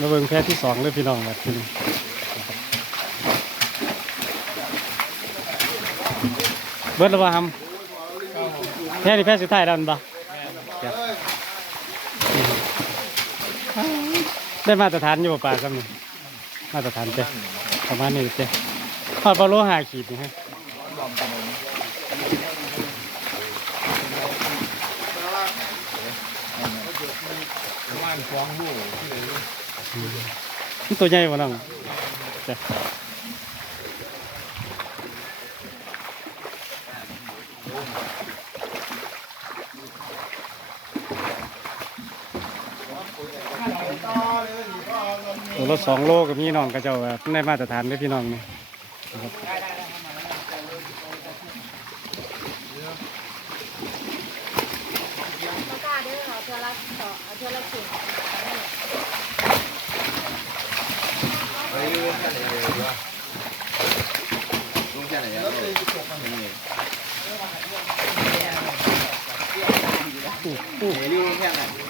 มาเบิ่งแพะที่2เลยพี่น้องแบบนี้เบิดแล้วบ่ฮัมแพะนี่แพะสุดท้ายแล้วมันบ่ได้มาตรฐานอยู่ป่าซ้ำนี่มาตรฐานเจ้ประมาณนี้เจ้ทอดปลาโล5 ขีดนี่ฮะนี่ตัวใหญ่กว่าน้องจ้ะตัวละ2 โลกับพี่น้องกระเจ้าแบบได้มาตรฐานเลยพี่น้องนี่นะครับลุงแค่ไหนอ่ะนี่ลุงแค่ไหน